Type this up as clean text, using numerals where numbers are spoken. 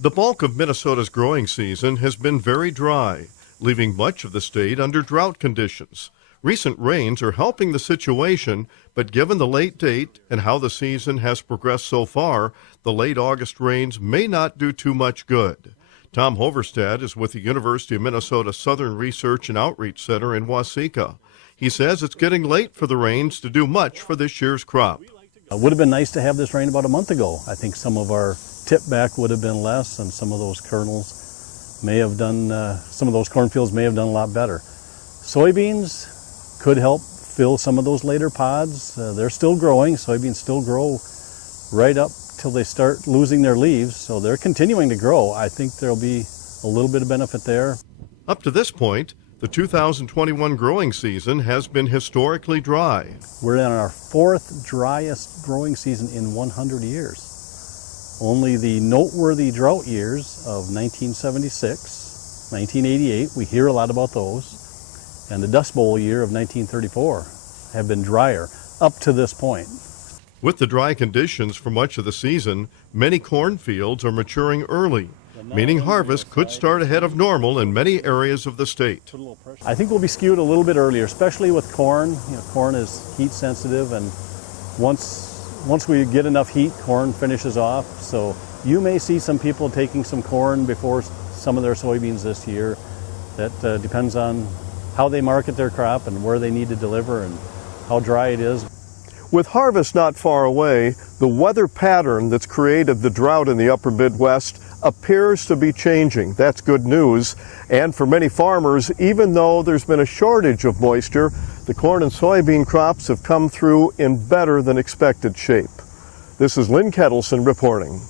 The bulk of Minnesota's growing season has been very dry, leaving much of the state under drought conditions. Recent rains are helping the situation, but given the late date and how the season has progressed so far, the late August rains may not do too much good. Tom Hoverstad is with the University of Minnesota Southern Research and Outreach Center in Waseca. He says it's getting late for the rains to do much for this year's crop. It would have been nice to have this rain about a month ago. I think some of our tip back would have been less, and some of those kernels may have done, some of those cornfields may have done a lot better. Soybeans could help fill some of those later pods. They're still growing. Soybeans still grow right up till they start losing their leaves, so they're continuing to grow. I think there'll be a little bit of benefit there. Up to this point, the 2021 growing season has been historically dry. We're in our fourth driest growing season in 100 years. Only the noteworthy drought years of 1976, 1988, we hear a lot about those, and the Dust Bowl year of 1934 have been drier up to this point. With the dry conditions for much of the season, many cornfields are maturing early, meaning harvest could start ahead of normal in many areas of the state. I think we'll be skewed a little bit earlier, especially with corn. Corn is heat sensitive, and once we get enough heat, corn finishes off. So you may see some people taking some corn before some of their soybeans this year. That depends on how they market their crop and where they need to deliver and how dry it is. With harvest not far away, the weather pattern that's created the drought in the upper Midwest appears to be changing. That's good news. And for many farmers, even though there's been a shortage of moisture, the corn and soybean crops have come through in better than expected shape. This is Lynn Ketelsen reporting.